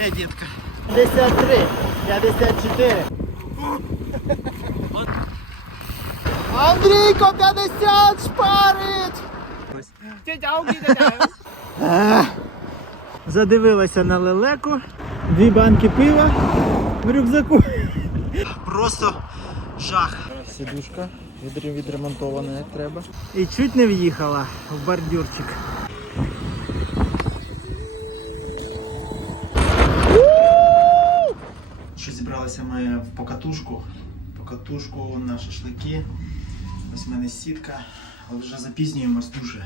Моя дітка. 53, 54. Андрійко, 50 шпарить! Ех, Задивилася на лелеку. Дві банки пива в рюкзаку. Просто жах. Сідушка відремонтована як треба. І чуть не в'їхала в бордюрчик. зібралися ми в покатушку. Покатушку на шашлики. Ось в мене сітка. От вже запізнюємось дуже.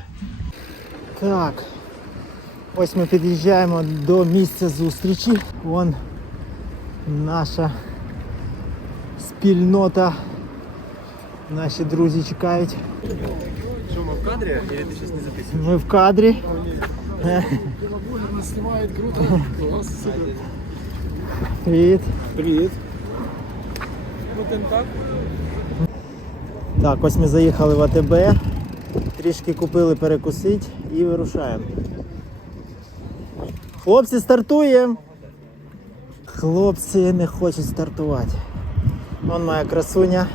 Так. Ось ми під'їжджаємо до місця зустрічі. Вон наша спільнота. Наші друзі чекають. Что, мы в кадре или ты сейчас не записываешь? Ми в кадрі. Нас снимает круто. Привіт. Привет. Так. Так, ось ми заїхали в АТБ. Трішки купили перекусити і вирушаємо. Хлопці, стартуємо! Хлопці не хочуть стартувати. Вон моя красуня.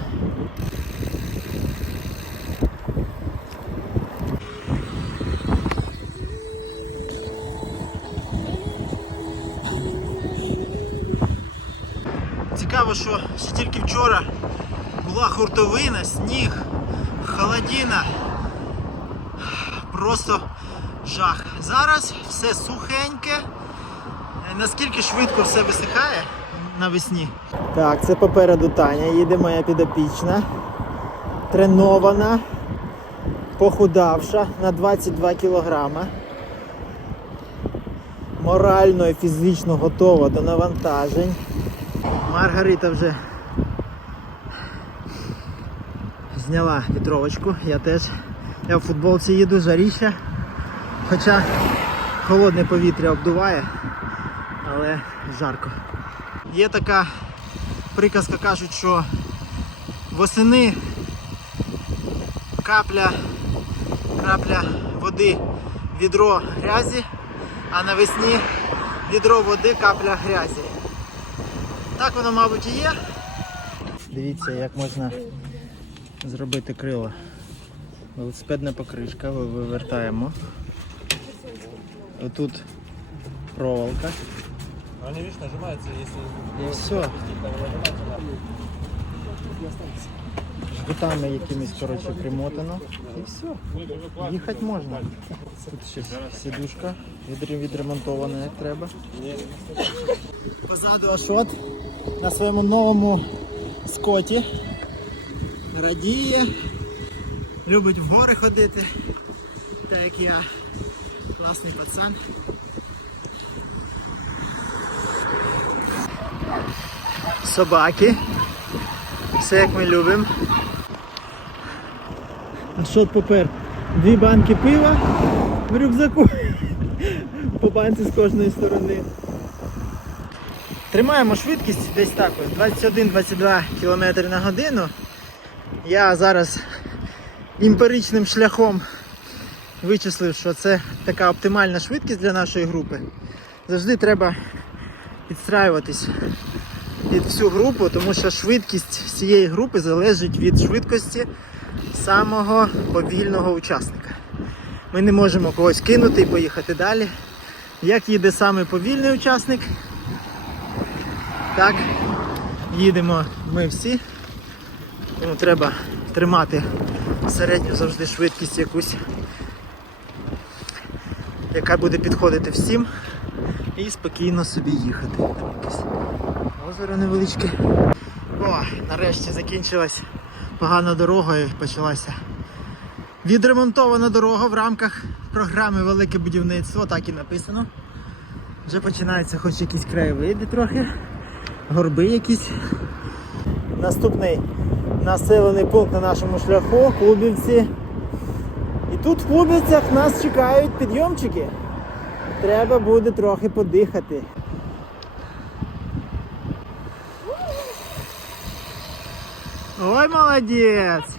Цікаво, що ще тільки вчора була хуртовина, сніг, холодина. Просто жах. Зараз все сухеньке. Наскільки швидко все висихає навесні. Так, це попереду Таня, їде моя підопічна. Тренована, похудавша на 22 кілограма. Морально і фізично готова до навантажень. Маргарита вже зняла вітровочку, я теж. Я в футболці їду, жаріща. Хоча холодне повітря обдуває, але жарко. Є така приказка, кажуть, що восени капля, крапля води, відро грязі, а навесні відро води, капля грязі. Так воно, мабуть, і є. Дивіться, як можна зробити крила. Велосипедна покришка, вивертаємо. Отут проволока. Они, видишь, нажимаются, если... І все. Жгутами якимись коротше примотано. І все. Їхати можна. Тут ще сідушка відремонтована як треба. Позаду Ашот на своєму новому скоті. Радіє. Любить в гори ходити. Так як я. Класний пацан. Собаки. Все як ми любимо. Ашот попер. Дві банки пива в рюкзаку. По банці з кожної сторони. Тримаємо швидкість десь так ось 21-22 км на годину. Я зараз імперичним шляхом вичислив, що це така оптимальна швидкість для нашої групи. Завжди треба підстраюватись під всю групу, тому що швидкість всієї групи залежить від швидкості самого повільного учасника. Ми не можемо когось кинути і поїхати далі. Як їде саме повільний учасник, так їдемо ми всі. Тому треба тримати середню завжди швидкість якусь, яка буде підходити всім, і спокійно собі їхати. Там якесь озеро невеличке. О, нарешті закінчилась погана дорога і почалася відремонтована дорога в рамках програми Велике будівництво, так і написано. Вже починаються хоч якісь краєвиди трохи, горби якісь. Наступний населений пункт на нашому шляху Клубівці. І тут в Клубівцях нас чекають підйомчики. Треба буде трохи подихати. Ой, молодець!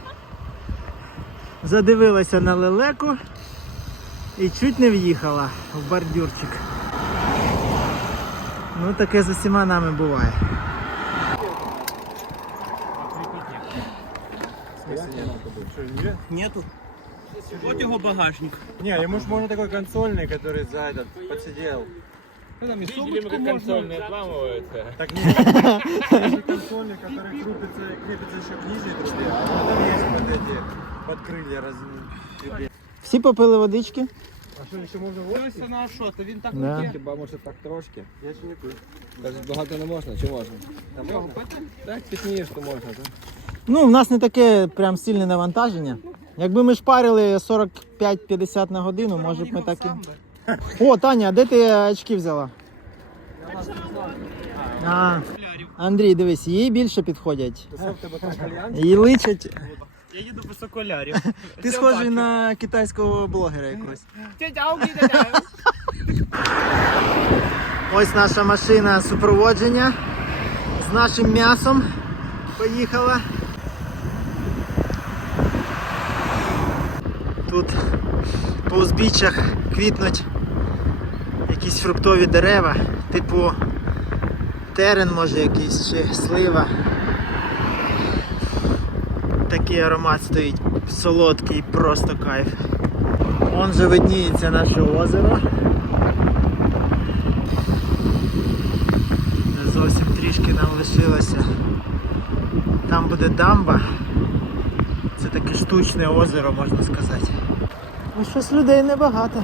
Задивилася на лелеку і чуть не в'їхала в бордюрчик. Ну таке з усіма нами буває. Нету. Вот його багажник. Не, ему ж можно такой консольный, который за этот подсидел. Ну, там і Видели мы, как можна. консольные отламываются? Так нет. Есть же консольный, который крутится, крепится еще к нижней трубе, а потом есть вот эти под крылья раз... Всі попили водички? А что, еще можно вот? Ось вона що, то він так Да. летить. Хіба може так трошки? Я ще не пив. Кажуть, багато не можна, чи можна? Та можна? Так, пізніше, що можна, так? Ну, в нас не таке прям сильне навантаження. Якби ми шпарили 45-50 на годину, може б ми так і. О, Таня, а де ти очки взяла? А, Андрій, дивись, їй більше підходять. Що в тебе там кальян? Їй личать. Я їду без окулярів. Ти схожий на китайського блогера якогось. Ось наша машина супроводження з нашим м'ясом. Поїхала. Тут по узбіччях квітнуть якісь фруктові дерева, типу терен може якийсь чи слива. Такий аромат стоїть солодкий, просто кайф. Вон же видніється наше озеро. Зовсім трішки нам лишилося. Там буде дамба. Це таке штучне озеро, можна сказати. Ну щось людей небагато.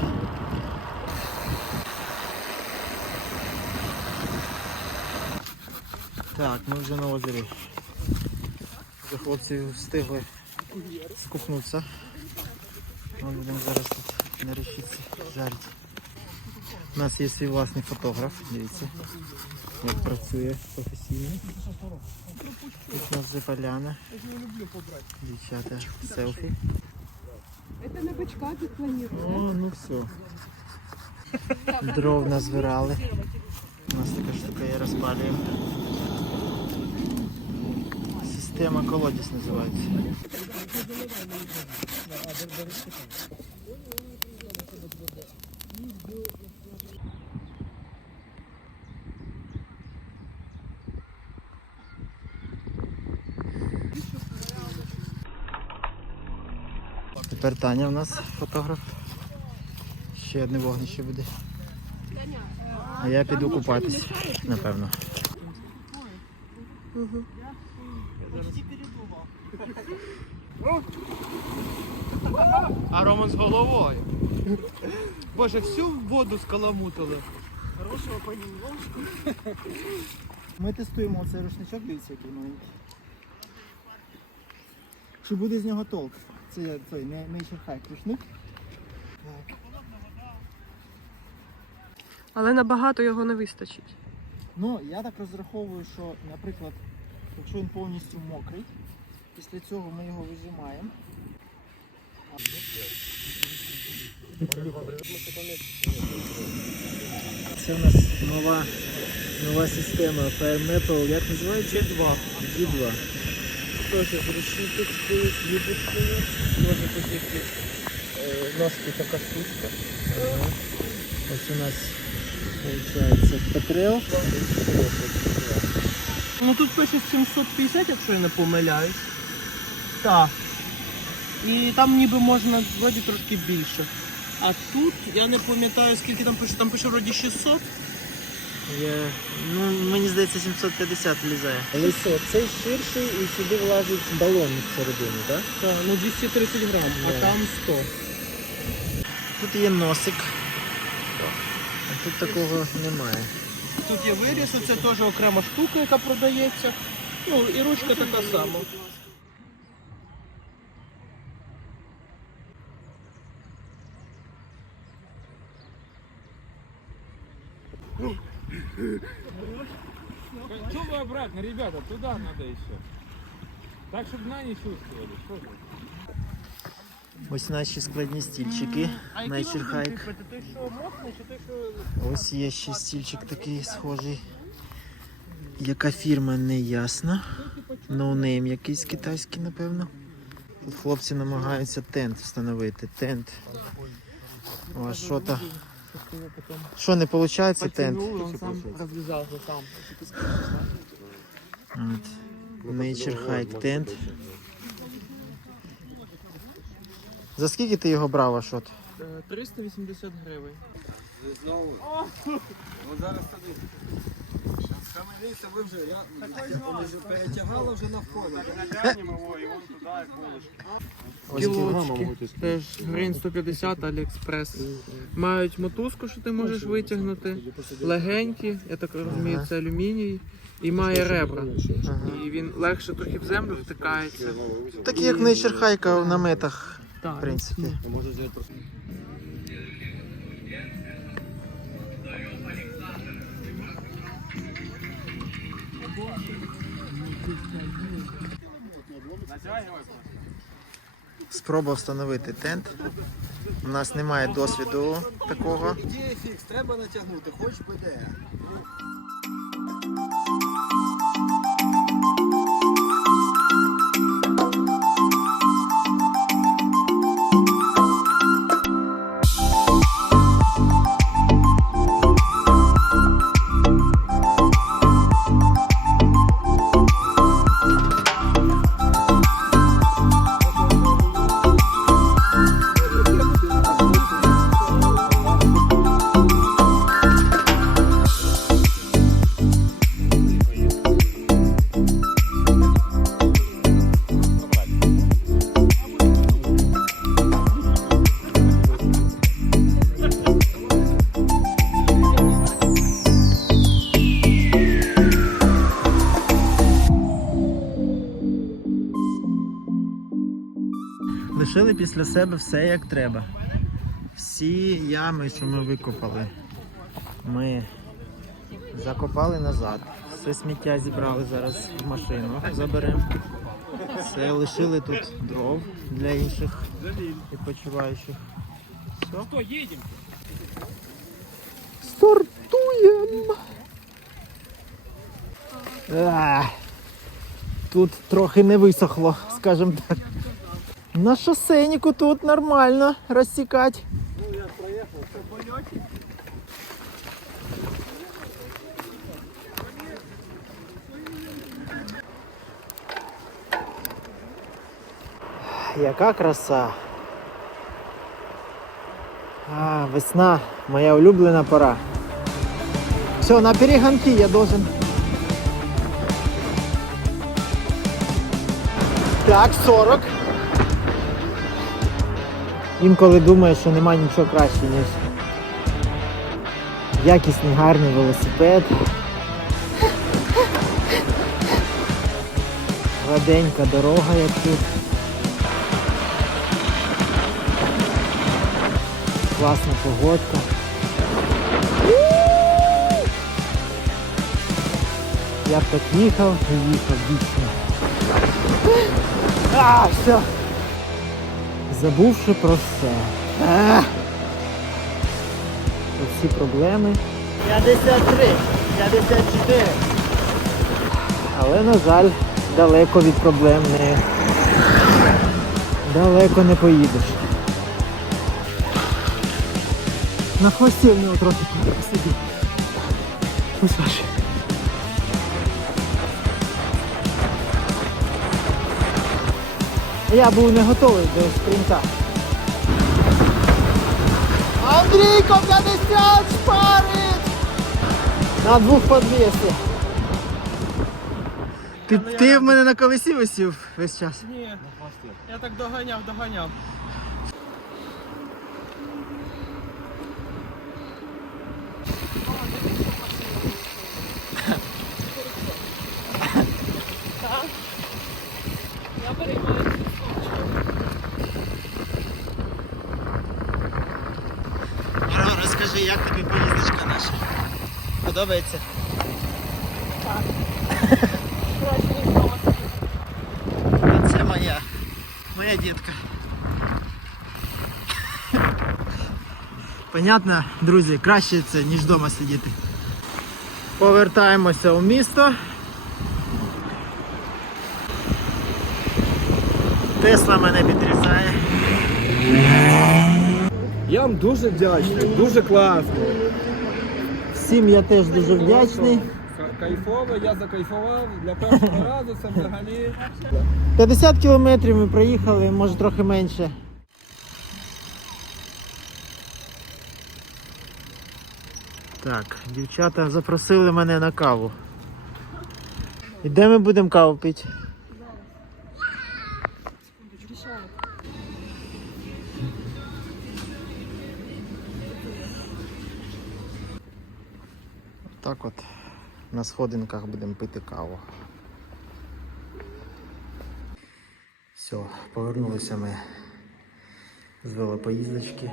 Так, ми вже на озері. Вже хлопці встигли скупнутися. Ми будемо зараз тут на решітці жарити. У нас є свій власний фотограф, дивіться, як працює професійно. Тут у нас вже поляна. Дівчата селфі. Это на бачка тут планировано. О, ну все. Дров назбирали. У нас така штука є, розпалюємо. Система колодязь називається. Тепер Таня у нас фотограф. Ще одне вогнище буде. А я піду купатись, напевно. А Роман з головою. Боже, всю воду скаламутили. Ми тестуємо цей рушничок, дивіться, який маленький. Чи буде з нього толк? Це той не Nature Hike рушник. Так. Але набагато його не вистачить. Ну, я так розраховую, що, наприклад, якщо він повністю мокрий, після цього ми його вижимаємо. Це у нас нова, нова система Fire Maple, як називається? G2. G2. Теж решіточкою, юбочкою. Може тут якісь е, ножки така штучка. Ось у нас виходить Петрел. Ну тут пише 750, якщо я не помиляюсь. Так. І там ніби можна вроді трошки більше. А тут я не пам'ятаю скільки там пише, там пише вроді 600. Є, ну, мені здається, 750 влізає. Але що, цей ширший і сюди влазить балон всередині, так? Так, ну 230 грам, а там 100. Тут є носик. А тут такого немає. Тут є виріс, це теж окрема штука, яка продається. Ну і ручка така сама. Что вы обратно, ребята? Туда надо еще. Так, чтобы дна не чувствовали. Что вы? Ось наші складні стільчики. Nature Hike. Ось є ще стільчик такий схожий. Яка фірма не ясна. Ноунейм якийсь китайський, напевно. Тут хлопці намагаються тент встановити. Тент. О, що то Що не виходить тент? От. Nature Hike Tent. За скільки ти його брав, Ашот? Е, 380 гривень. Знову. Ну зараз сади. Саме ви вже, я, вони вже на вході. Пілочки. Теж грин 150 Аліекспрес. Мають мотузку, що ти можеш витягнути. Легенькі, я так розумію, це алюміній. І має ребра. І він легше трохи в землю втикається. Такі як Nature Hike в наметах, в Так. принципі. Спроба встановити тент. У нас немає досвіду такого. Ідея фікс, треба натягнути, хоч би після себе все як треба. Всі ями, що ми викопали, ми закопали назад. Все сміття зібрали зараз в машину, заберемо. Все, лишили тут дров для інших відпочиваючих. Все. Стартуємо! Тут трохи не висохло, скажімо так. На шосейнику тут нормально розсікати. Яка краса. А, весна, моя улюблена пора. Все, на перегонки я должен. Так, 40. Інколи думаю, що нема нічого краще, ніж якісний гарний велосипед. Гладенька дорога, як тут. Класна погодка. Я так їхав і їхав вічно. А, все. Забувши про все. А! Про всі проблеми. 53, 54. Але, на жаль, далеко від проблем не. Далеко не поїдеш. На хвості в нього трохи посидів. Ось ваше. Я був не готовий до спринта. Андрійко 50 шпарить! На двох подвісі. Ти, ти в мене на колесі висів весь час. Ні, я так доганяв, доганяв. Подобається? А Це моя, моя дітка. Понятно, друзі, краще це, ніж вдома сидіти. Повертаємося у місто. Тесла мене підрізає. Я вам дуже вдячний, дуже класно. Всім я теж дуже вдячний. Кайфово, я закайфував. Для першого разу це взагалі. 50 кілометрів ми проїхали, може трохи менше. Так, дівчата запросили мене на каву. І де ми будемо каву пити? так от на сходинках будемо пити каву. Все, повернулися ми з велопоїздочки.